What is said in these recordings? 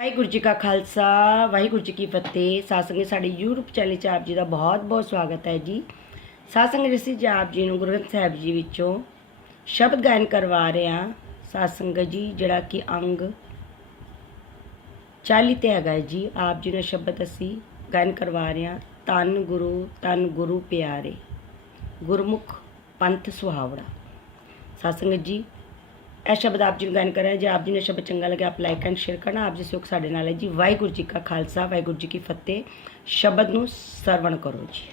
ਵਾਹਿਗੁਰੂ ਜੀ ਕਾ ਖਾਲਸਾ, ਵਾਹਿਗੁਰੂ ਜੀ ਕੀ ਫਤਿਹ। ਸਾਸੰਗ ਸਾਡੇ YouTube channel 'ਚ ਆਪ ਜੀ ਦਾ ਬਹੁਤ-ਬਹੁਤ ਸਵਾਗਤ ਹੈ ਜੀ। ਸਾਸੰਗ ਜਿਸੀ ਜੀ ਆਪ ਜੀ ਨੂੰ ਗੁਰੂ ਗ੍ਰੰਥ ਸਾਹਿਬ ਜੀ ਵਿੱਚੋਂ ਸ਼ਬਦ ਗਾਇਨ ਕਰਵਾ ਰਹੇ ਹਾਂ। ਸਾਸੰਗ ਜੀ, ਜਿਹੜਾ ਕਿ ਅੰਗ 40 ਤੇ ਹੈਗਾ ਹੈ ਜੀ, ਆਪ ਜੀ ਨੇ ਸ਼ਬਦ ਅਸੀਂ ਗਾਇਨ ਕਰਵਾ ਰਹੇ ਹਾਂ। ਤਨ ਗੁਰੂ ਤਨ ਗੁਰੂ ਪਿਆਰੇ, ਗੁਰਮੁਖ ਪੰਥ ਸੁਹਾਵੜਾ ਸਾਸੰਗ ਜੀ ਇਹ ਸ਼ਬਦ ਆਪ ਜੀ ਨੂੰ ਗਾਇਨ ਕਰਾਂ ਜੇ ਆਪ ਜੀ ਨੂੰ ਇਹ ਸ਼ਬਦ ਚੰਗਾ ਲੱਗਿਆ, ਆਪ ਲਾਈਕ ਐਂਡ ਸ਼ੇਅਰ ਕਰਨਾ। ਆਪ ਜੀ ਸੁਖ ਸਾਡੇ ਨਾਲ ਹੈ ਜੀ। ਵਾਹਿਗੁਰੂ ਜੀ ਕਾ ਖਾਲਸਾ, ਵਾਹਿਗੁਰੂ ਜੀ ਕੀ ਫਤਿਹ। ਸ਼ਬਦ ਨੂੰ ਸਰਵਣ ਕਰੋ ਜੀ।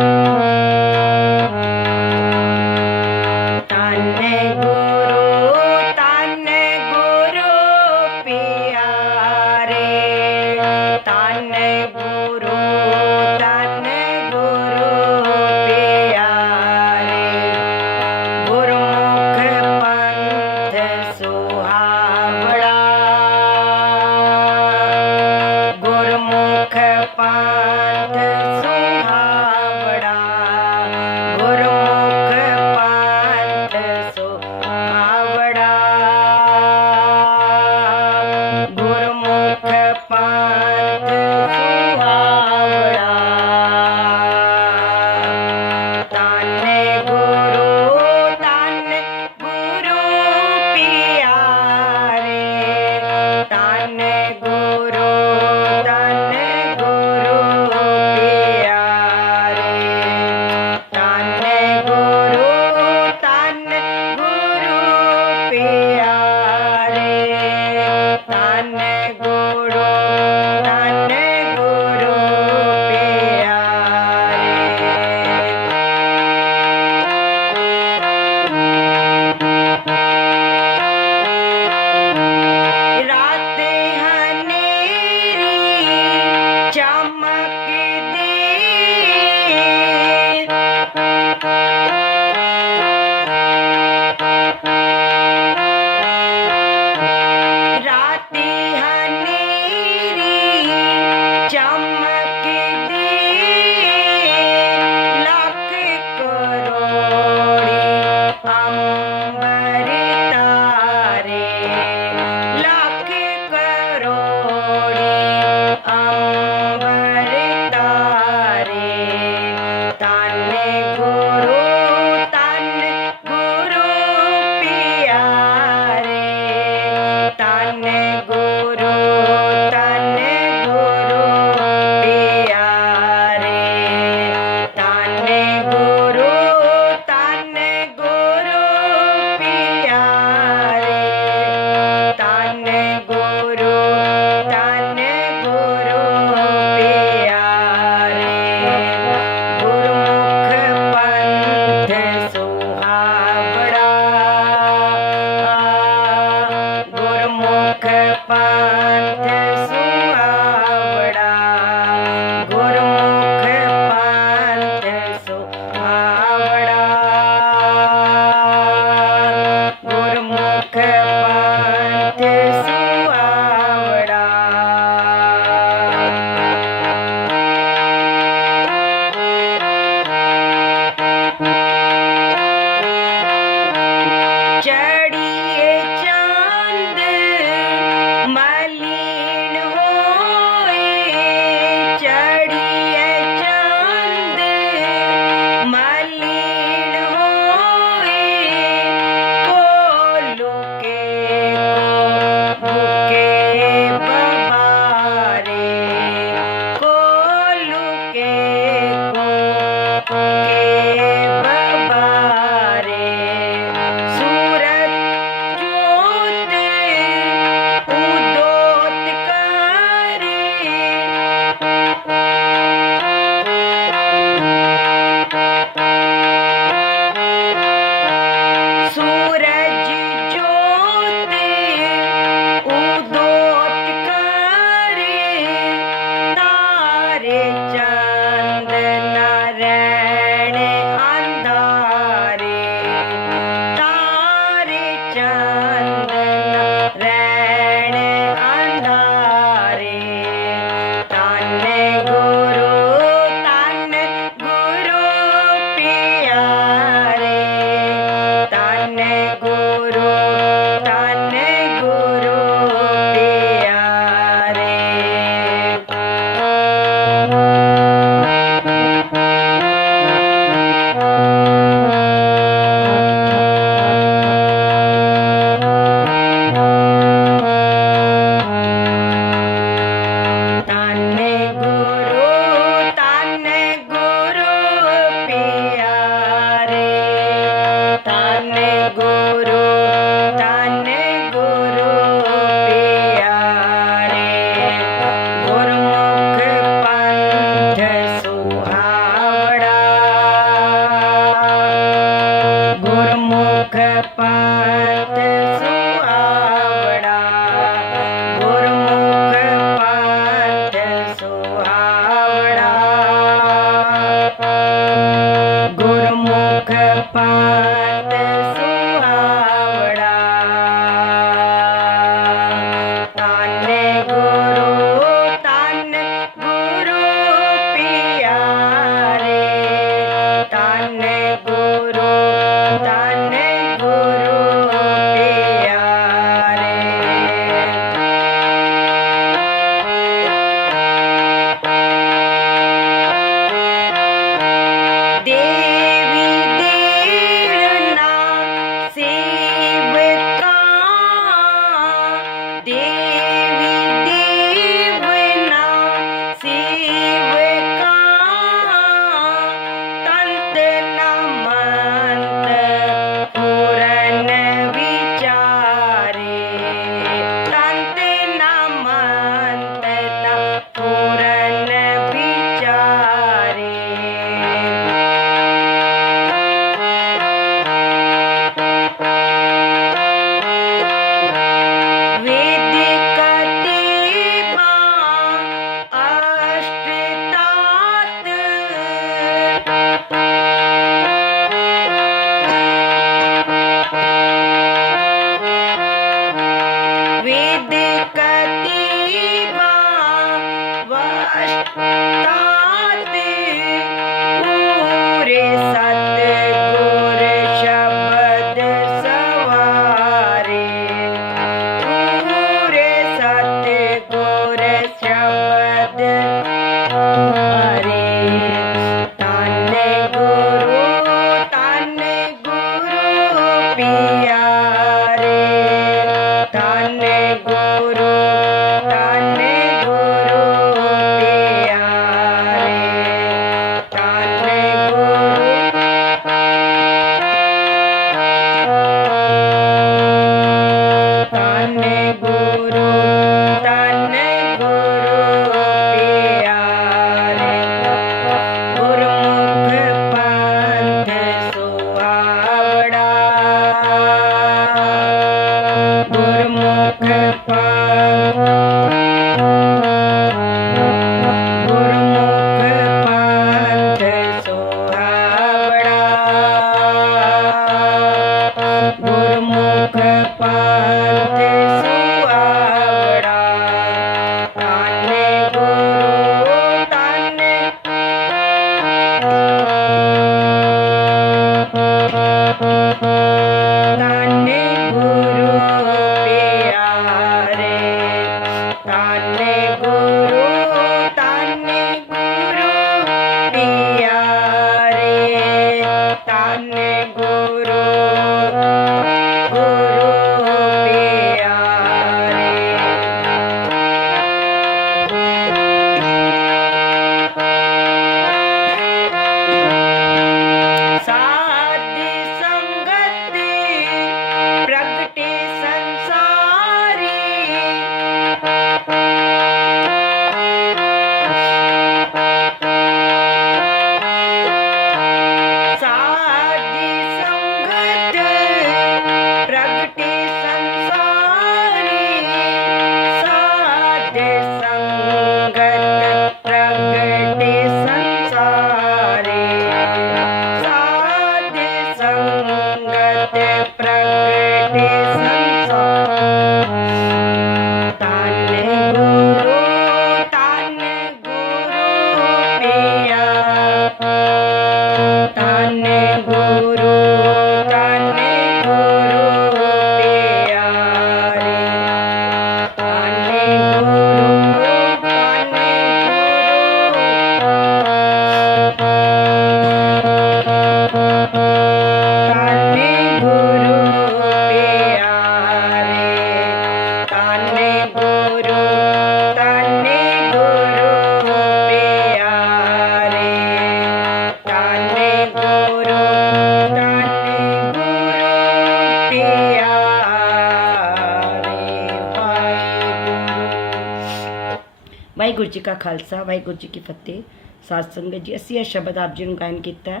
ਕਾ ਖਾਲਸਾ, ਵਾਹਿਗੁਰੂ ਜੀ ਕੀ ਫਤਿਹ। ਸਾਧ ਸੰਗਤ ਜੀ, ਅਸੀਂ ਇਹ ਸ਼ਬਦ ਆਪ ਜੀ ਨੂੰ ਗਾਇਨ ਕੀਤਾ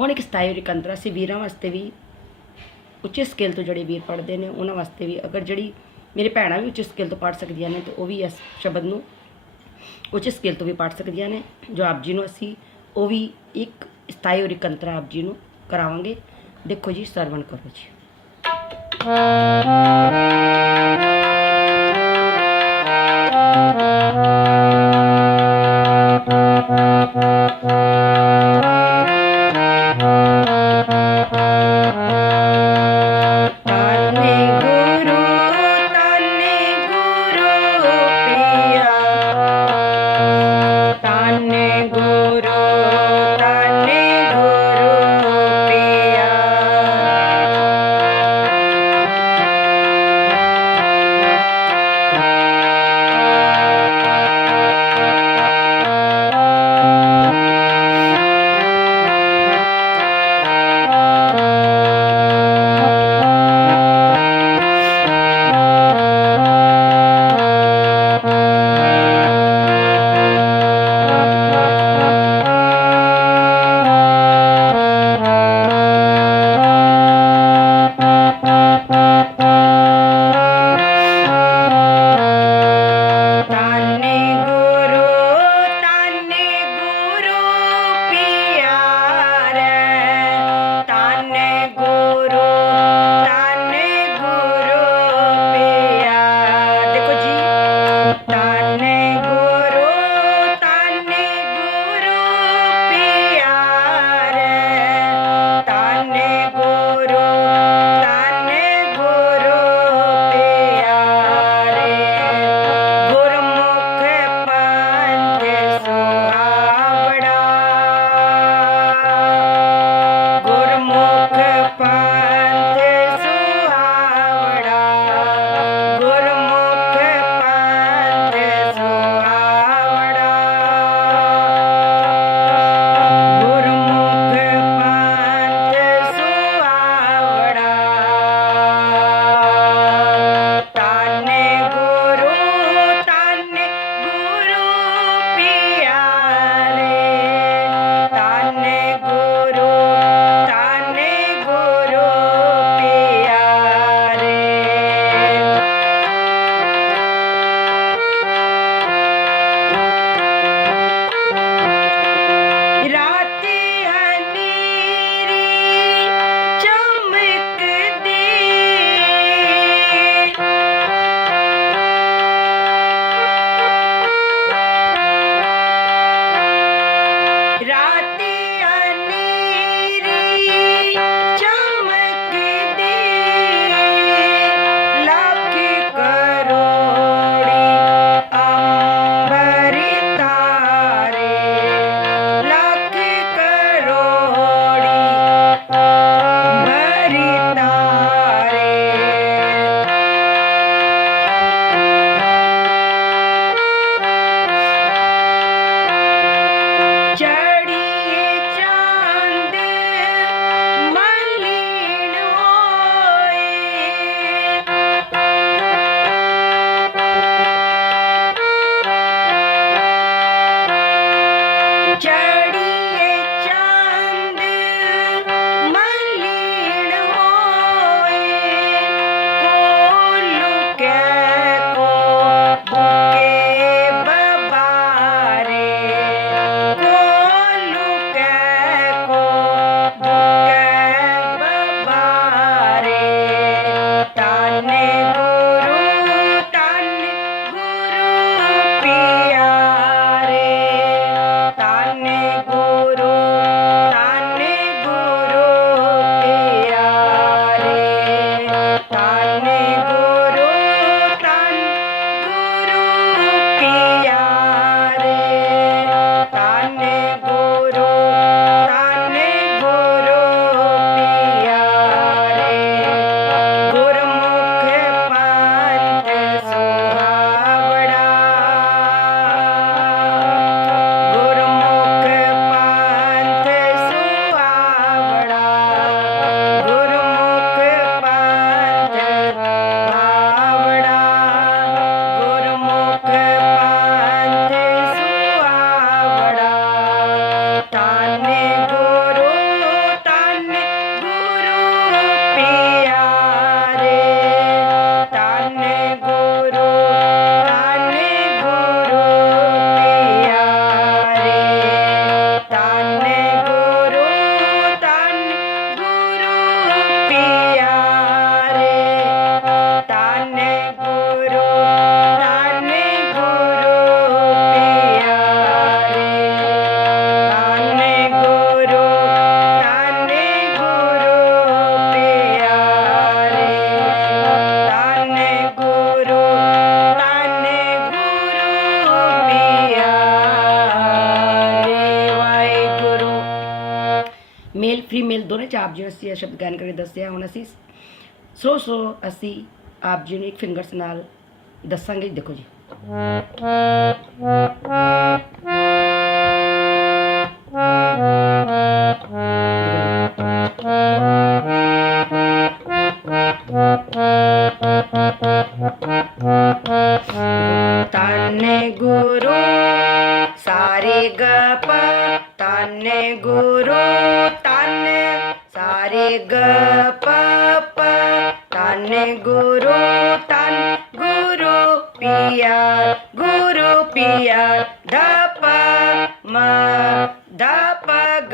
ਹੁਣ ਇੱਕ ਸਥਾਈ ਰਿਕੰਤਰਾ ਸੀ ਵੀਰਾਂ ਵਾਸਤੇ ਵੀ ਉੱਚੇ ਸਕੇਲ ਤੋਂ ਜਿਹੜੇ ਵੀਰ ਪੜ੍ਹਦੇ ਨੇ, ਉਹਨਾਂ ਵਾਸਤੇ ਵੀ ਅਗਰ ਜਿਹੜੀ ਮੇਰੇ ਭੈਣਾਂ ਵੀ ਉੱਚੇ ਸਕੇਲ ਤੋਂ ਪੜ੍ਹ ਸਕਦੀਆਂ ਨੇ, ਤਾਂ ਉਹ ਵੀ ਇਸ ਸ਼ਬਦ ਨੂੰ ਉੱਚੇ ਸਕੇਲ ਤੋਂ ਵੀ ਪੜ੍ਹ ਸਕਦੀਆਂ ਨੇ। ਜੋ ਆਪ ਜੀ ਨੂੰ ਅਸੀਂ ਉਹ ਵੀ ਇੱਕ ਸਤਾਈ ਰਿਕੰਤਰਾ ਆਪ ਜੀ ਨੂੰ ਕਰਾਵਾਂਗੇ। ਦੇਖੋ ਜੀ, ਸਰਵਣ ਕਰੋ ਜੀ। ਆਪ ਜੀ ਅਸੀਂ ਇਹ ਸ਼ਬਦ ਗਾਇਨ ਕਰਕੇ ਦੱਸਿਆ, ਹੁਣ ਅਸੀਂ ਸੋ ਸੋ ਅਸੀਂ ਆਪ ਜੀ ਨੂੰ ਇੱਕ ਫਿੰਗਰਸ ਨਾਲ ਦੱਸਾਂਗੇ ਦੇਖੋ ਜੀ।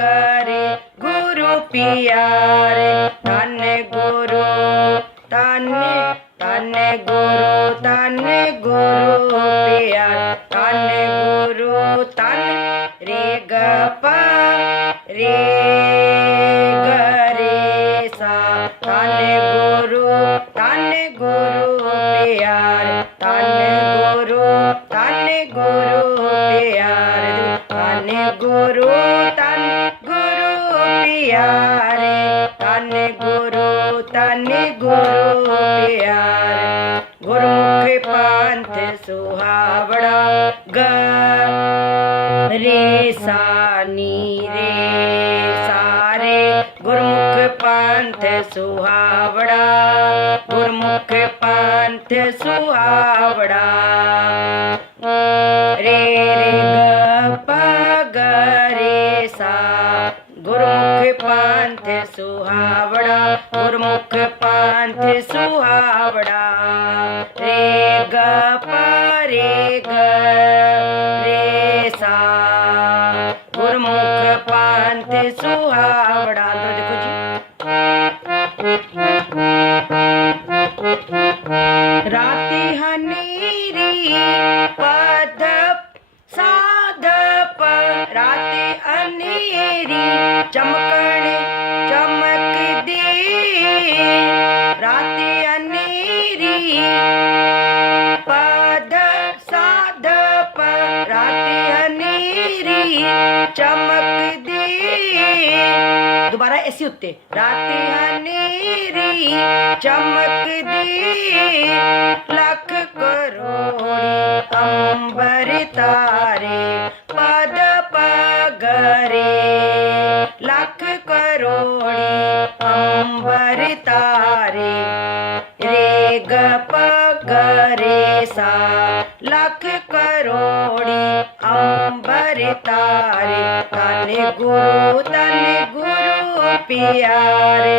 करे गुरु पिया रे અંતે સુહાવડા ગ રે સાની રે, સારે ગુરમુખ પંથ સુહાવડા, ગુરમુખ પંથ સુહાવડા. રે રે ગ પ ગ રે સા, ગુરમુખ પંથ સુહાવડા, ગુરમુખ પંથ સુહાવડા. परे रे सा गुरमुख पंथ सुहावडा. देखो जी તારે પદ પગરે, લાખ કરોડી, અંબર તારે રે ગ પગરે સા, લાખ કરોડી, અંબર તારે, તને ગુ, તને ગુરુ પિયારે